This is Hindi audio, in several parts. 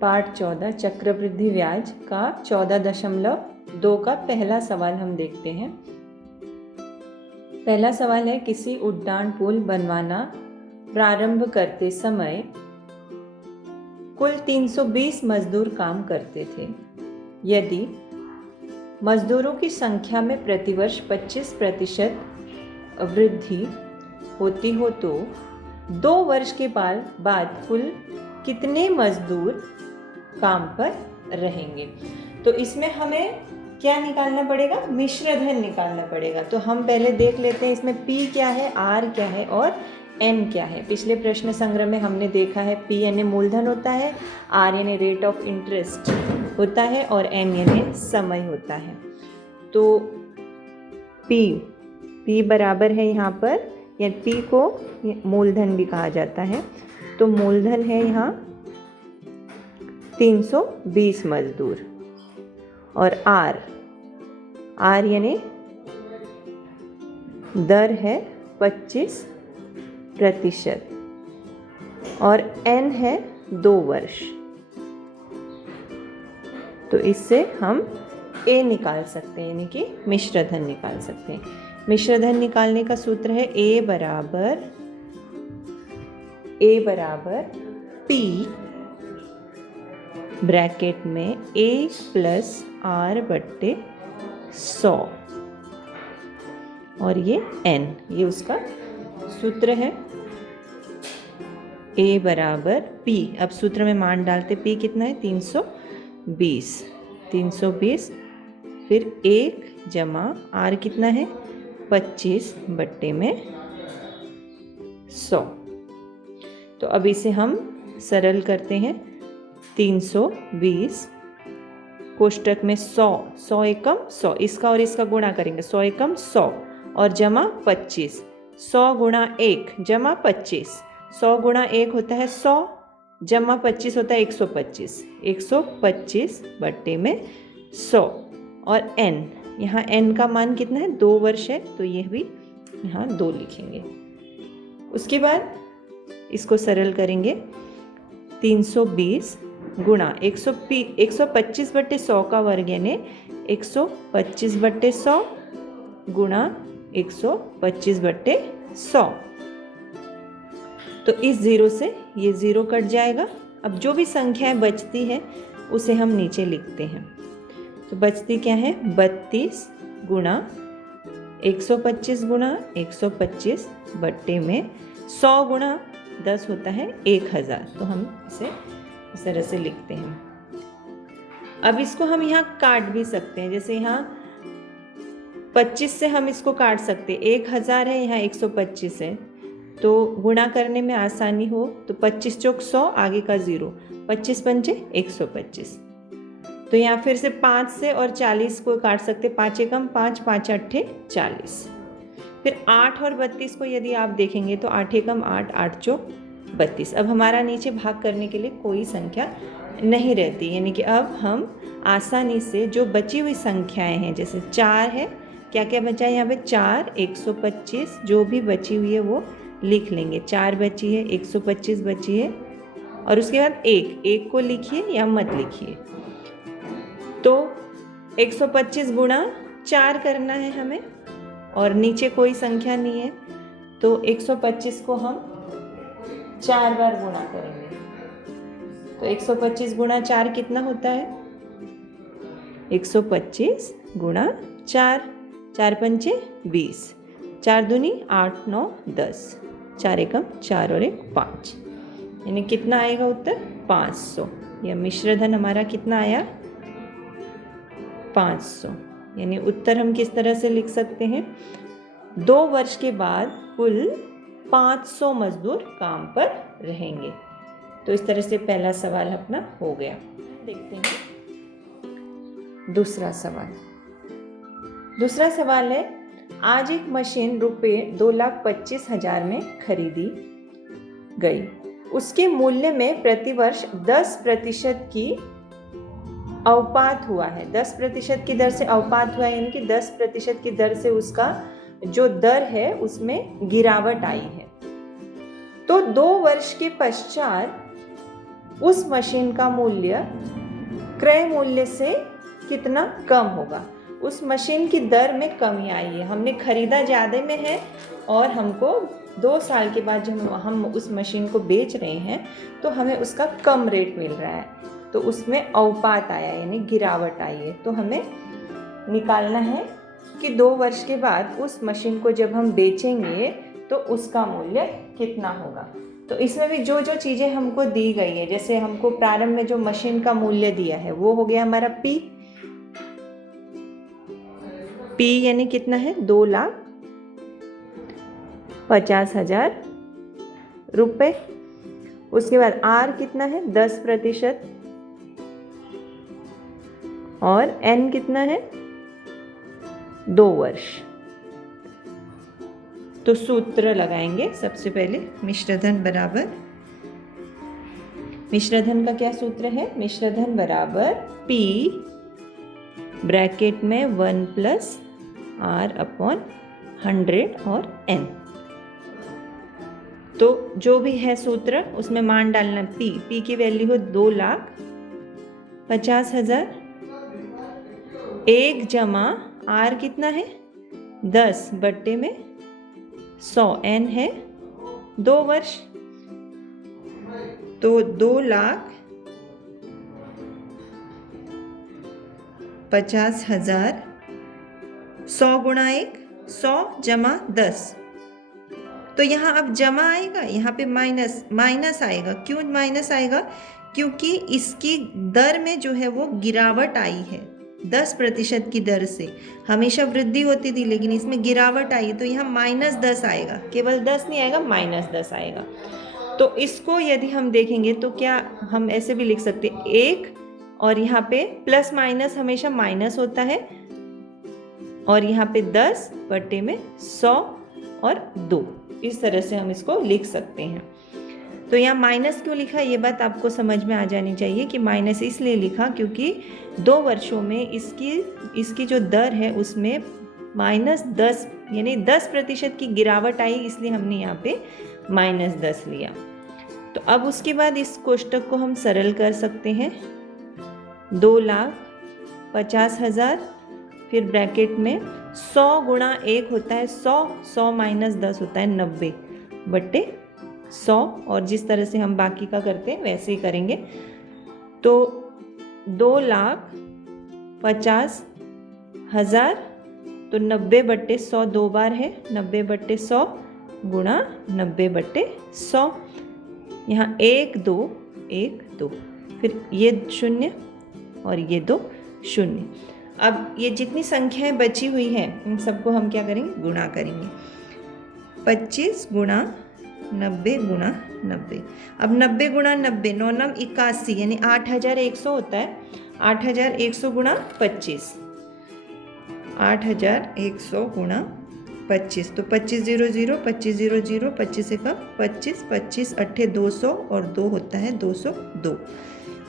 पाठ 14 चक्रवृद्धि ब्याज का 14.2 का पहला सवाल हम देखते हैं। पहला सवाल है, किसी उड्डान पुल बनवाना प्रारंभ करते समय कुल 320 मजदूर काम करते थे। यदि मजदूरों की संख्या में प्रतिवर्ष 25% वृद्धि होती हो तो 2 वर्ष के बाद कुल कितने मजदूर काम पर रहेंगे। तो इसमें हमें क्या निकालना पड़ेगा, मिश्र धन निकालना पड़ेगा। तो हम पहले देख लेते हैं इसमें P क्या है, R क्या है और N क्या है। पिछले प्रश्न संग्रह में हमने देखा है P यानी मूलधन होता है, R यानी रेट ऑफ इंटरेस्ट होता है और N यानी समय होता है। तो P बराबर है यहाँ पर, या P को मूलधन भी कहा जाता है। तो मूलधन है यहाँ 320 मजदूर और R यानी दर है 25% और N है 2 वर्ष। तो इससे हम A निकाल सकते हैं, यानी कि मिश्र धन निकाल सकते हैं। मिश्र धन निकालने का सूत्र है A बराबर P ब्रैकेट में A प्लस R बट्टे 100 और ये N, ये उसका सूत्र है। A बराबर P, अब सूत्र में मान डालते, P कितना है 320, फिर 1 जमा R कितना है 25 बट्टे में 100। तो अब इसे हम सरल करते हैं। 320 कोष्टक में 100 एकम 100, इसका और इसका गुणा करेंगे, 100 एकम 100 और जमा 25, 100 गुणा 1 जमा 25, 100 गुणा 1 होता है 100 जमा 25 होता है 125 बट्टे में 100 और N, यहाँ N का मान कितना है 2 वर्ष है, तो यह भी यहाँ 2 लिखेंगे। उसके बाद इसको सरल करेंगे। 320 गुणा 125 बट्टे 100 का वर्ग यानी 125 बट्टे 100 गुणा 125 बट्टे 100। तो इस 0 से ये 0 कट जाएगा। अब जो भी संख्याएं बचती है उसे हम नीचे लिखते हैं। तो बचती क्या है 32 गुणा 125 गुणा 125 बट्टे में 100 गुणा 10 होता है 1000। तो हम इसे इस तरह से लिखते हैं। अब इसको हम यहाँ काट भी सकते हैं, जैसे यहाँ 25 से हम इसको काट सकते हैं, 1000 है यहाँ 125 है, तो गुणा करने में आसानी हो तो 25 चौक 100, आगे का 0, 25 पंचे 125। तो यहाँ फिर से 5 से और 40 को काट सकते, 5 एकम 5, 5 अट्ठे 40। फिर 8 और 32 को यदि आप देखेंगे तो 8 एकम 8, 8 चौक 32। अब हमारा नीचे भाग करने के लिए कोई संख्या नहीं रहती, यानी कि अब हम आसानी से जो बची हुई संख्याएं हैं, जैसे 4 है, क्या क्या बचा है यहाँ पे 4, 125, जो भी बची हुई है वो लिख लेंगे। 4 बची है, 125 बची है और उसके बाद 1 को लिखिए या मत लिखिए। तो 125 गुणा 4 करना है हमें और नीचे कोई संख्या नहीं है, तो 125 को हम 4 बार गुणा करेंगे। तो 125 गुणा 4 कितना होता है 125 गुणा 4, 4 पंचे 20, 4 दूनी 8, 9, 10, 4 एकम 4 और 1 5, यानी कितना आएगा उत्तर 500। यह मिश्र धन हमारा कितना आया 500। यानी उत्तर हम किस तरह से लिख सकते हैं, 2 वर्ष के बाद कुल 500 मजदूर काम पर रहेंगे। तो इस तरह से पहला सवाल अपना हो गया। देखते हैं दूसरा सवाल है, आज एक मशीन रुपये 2,25,000 में खरीदी गई। उसके मूल्य में प्रतिवर्ष 10% की अवपात हुआ है। 10% की दर से अवपात हुआ है, यानी कि 10% की दर से उसका जो दर है उसमें गिरावट आई है। तो 2 वर्ष के पश्चात उस मशीन का मूल्य क्रय मूल्य से कितना कम होगा। उस मशीन की दर में कमी आई है, हमने खरीदा ज़्यादा में है और हमको 2 साल के बाद जब हम उस मशीन को बेच रहे हैं तो हमें उसका कम रेट मिल रहा है, तो उसमें अवपात आया यानी गिरावट आई है। तो हमें निकालना है कि 2 वर्ष के बाद उस मशीन को जब हम बेचेंगे तो उसका मूल्य कितना होगा। तो इसमें भी जो जो चीज़ें हमको दी गई है, जैसे हमको प्रारंभ में जो मशीन का मूल्य दिया है वो हो गया हमारा P यानी कितना है 2,50,000 रुपये। उसके बाद R कितना है 10% और N कितना है 2 वर्ष। तो सूत्र लगाएंगे सबसे पहले, मिश्रधन बराबर, मिश्रधन का क्या सूत्र है, मिश्रधन बराबर P ब्रैकेट में 1 + R/100 और N। तो जो भी है सूत्र उसमें मान डालना। P की वैल्यू हो 2,50,000, 1 जमा R कितना है 10/100, N है 2 वर्ष, तो 2,50,000 100 गुणा 1, 100 जमा 10। तो यहाँ अब जमा आएगा, यहाँ पे माइनस आएगा। क्यों माइनस आएगा, क्योंकि इसकी दर में जो है वो गिरावट आई है। 10% की दर से हमेशा वृद्धि होती थी, लेकिन इसमें गिरावट आई तो यहाँ -10 आएगा। केवल 10 नहीं आएगा, -10 आएगा। तो इसको यदि हम देखेंगे तो क्या हम ऐसे भी लिख सकते 1 और यहाँ पे प्लस माइनस हमेशा माइनस होता है, और यहाँ पे 10/100 और 2, इस तरह से हम इसको लिख सकते हैं। तो यहाँ माइनस क्यों लिखा, ये बात आपको समझ में आ जानी चाहिए कि माइनस इसलिए लिखा क्योंकि 2 वर्षों में इसकी जो दर है उसमें -10 यानी 10% की गिरावट आई, इसलिए हमने यहाँ पे -10 लिया। तो अब उसके बाद इस कोष्टक को हम सरल कर सकते हैं। 2,50,000 फिर ब्रैकेट में 100 गुणा 1 होता है 100 -10 होता है 90/100, और जिस तरह से हम बाकी का करते हैं वैसे ही करेंगे। तो 2,50,000 तो 90/100 2 बार है, 90/100 गुणा 90/100। यहाँ 1 2 1 2, फिर ये 0 और ये 2 0। अब ये जितनी संख्याएं बची हुई हैं इन सबको हम क्या करेंगे, गुणा करेंगे। 25 गुणा 90 गुणा 90। अब 90 गुणा 90, 9 9 81 यानी 8,100 होता है। 8,100 गुणा 25, 8,100 गुणा 25, तो 25 0 0, 25 0 0, 25 से कम 25, 25 8 200 और 2 होता है 202,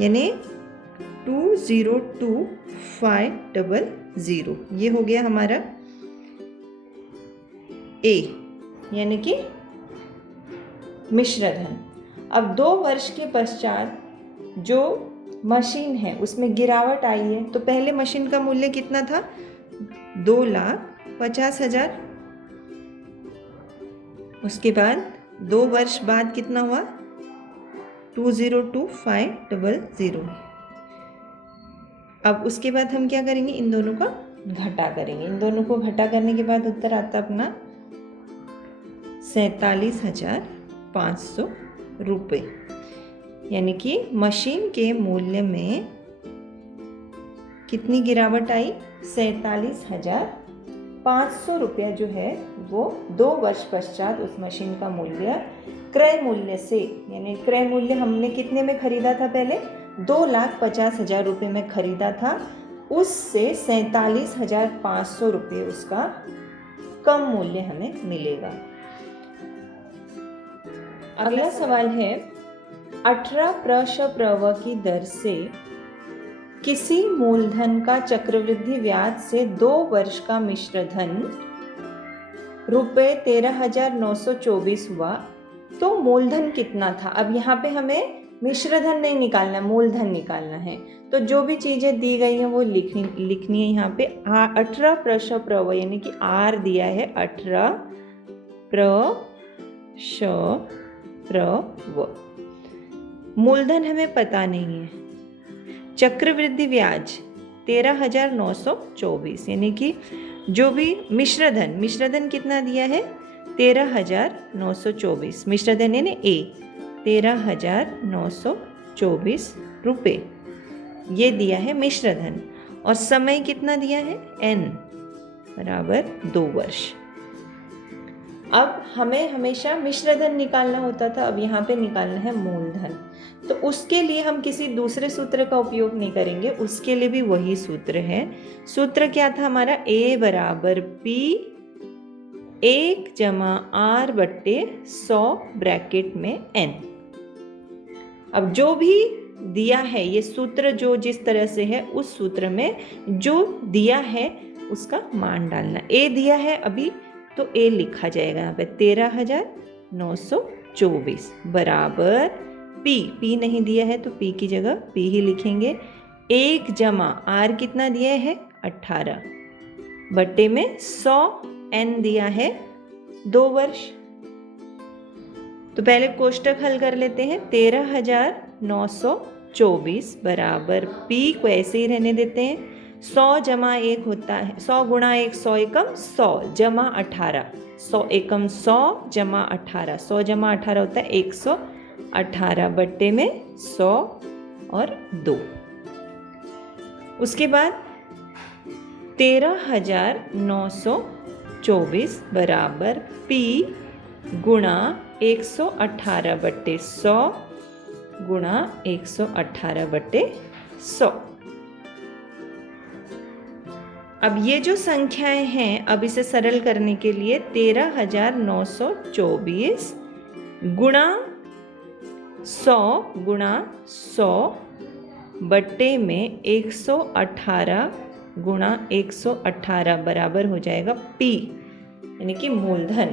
यानी 202,500। ये हो गया हमारा A यानी कि मिश्रधन। अब 2 वर्ष के पश्चात जो मशीन है उसमें गिरावट आई है, तो पहले मशीन का मूल्य कितना था 2,50,000, उसके बाद 2 वर्ष बाद कितना हुआ 202,500। अब उसके बाद हम क्या करेंगे, इन दोनों का घटा करेंगे। इन दोनों को घटा करने के बाद उत्तर आता अपना 47,500 रुपये, यानी कि मशीन के मूल्य में कितनी गिरावट आई, 47,500 रुपया जो है वो 2 वर्ष पश्चात उस मशीन का मूल्य क्रय मूल्य से, यानी क्रय मूल्य हमने कितने में खरीदा था, पहले 2,50,000 रुपये में खरीदा था, उससे 47,500 रुपये उसका कम मूल्य हमें मिलेगा। अगला सवाल है 18 प्रश/प्रव की दर से किसी मूलधन का चक्रवृद्धि ब्याज से 2 वर्ष का मिश्रधन रुपये 13,924 हुआ, तो मूलधन कितना था। अब यहाँ पे हमें मिश्र धन नहीं निकालना, मूलधन निकालना है। तो जो भी चीज़ें दी गई हैं वो लिखनी है यहाँ पे। 18 प्रश प्रव यानी कि आर दिया है 18 प्रश प्रव। मूलधन हमें पता नहीं है। चक्रवृद्धि ब्याज 13,924 यानी कि जो भी मिश्रधन कितना दिया है 13,924। मिश्रधन यानी ए 13,924 रुपये ये दिया है मिश्रधन। और समय कितना दिया है n बराबर 2 वर्ष। अब हमें हमेशा मिश्रधन निकालना होता था, अब यहाँ पे निकालना है मूलधन। तो उसके लिए हम किसी दूसरे सूत्र का उपयोग नहीं करेंगे, उसके लिए भी वही सूत्र है। सूत्र क्या था हमारा, a बराबर p 1 जमा r बट्टे 100 ब्रैकेट में n। अब जो भी दिया है ये सूत्र जो जिस तरह से है उस सूत्र में जो दिया है उसका मान डालना। a दिया है अभी तो a लिखा जाएगा यहाँ पे 13,924 बराबर p नहीं दिया है तो p की जगह p ही लिखेंगे। 1 जमा r कितना दिया है 18 बट्टे में 100 n दिया है 2 वर्ष। तो पहले कोष्टक हल कर लेते हैं। 13,924 बराबर p को ऐसे ही रहने देते हैं। 100 जमा 1 होता है 100 गुणा 1 100 एकम 100 जमा 18 100 एकम 100 जमा 18 100 जमा 18 होता है 118 बट्टे में 100 और 2। उसके बाद 13,924 बराबर p गुणा 118 बट्टे 100 गुणा 118 बट्टे 100। अब ये जो संख्याएं हैं अब इसे सरल करने के लिए 13,924 गुणा 100 बट्टे में 118 गुणा 118 बराबर हो जाएगा p यानी कि मूलधन।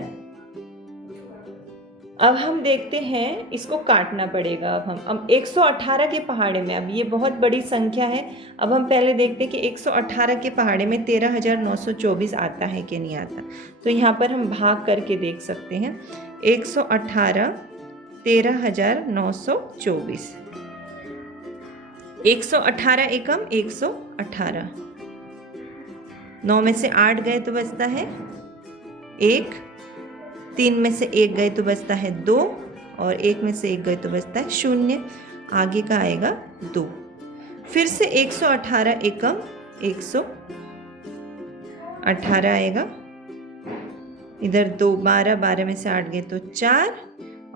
अब हम देखते हैं इसको काटना पड़ेगा। अब 118 के पहाड़े में, अब ये बहुत बड़ी संख्या है, अब हम पहले देखते हैं कि 118 के पहाड़े में 13,924 आता है कि नहीं आता। तो यहाँ पर हम भाग करके देख सकते हैं। 118 13,924 118 एकम 118 9 में से 8 गए तो बचता है 1, 3 में से 1 गए तो बचता है 2 और 1 में से 1 गए तो बचता है 0। आगे का आएगा 2। फिर से 118 एकम 118 आएगा। इधर 2 12 में से 8 गए तो 4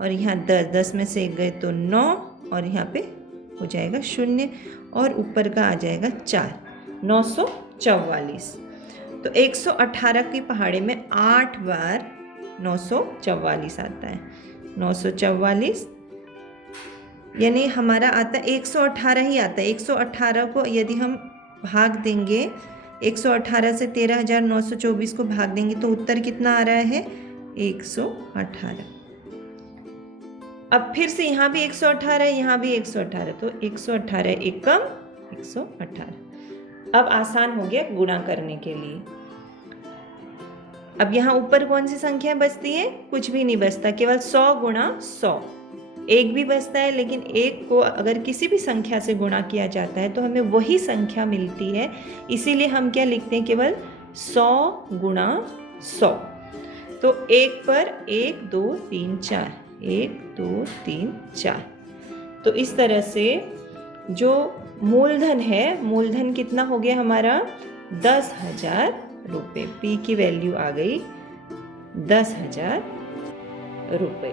और यहाँ 10 में से 1 गए तो 9 और यहाँ पे हो जाएगा 0 और ऊपर का आ जाएगा 4 944। तो 118 की पहाड़ी में 8 बार 944 आता है। 944 यानी हमारा आता है 118 ही आता है। 118 को यदि हम भाग देंगे 118 से 13,924 को भाग देंगे तो उत्तर कितना आ रहा है 118। अब फिर से यहाँ भी 118 है, यहाँ भी 118, तो 118 एकम 118। अब आसान हो गया गुणा करने के लिए। अब यहाँ ऊपर कौन सी संख्या बचती है, कुछ भी नहीं बचता, केवल 100 गुणा 100 एक भी बचता है। लेकिन एक को अगर किसी भी संख्या से गुणा किया जाता है तो हमें वही संख्या मिलती है, इसीलिए हम क्या लिखते हैं केवल 100 गुणा 100। तो 1 पर 1 2 3 4 1 2 3 4। तो इस तरह से जो मूलधन है, मूलधन कितना हो गया हमारा 10,000 रुपये। पी की वैल्यू आ गई 10,000 रुपये।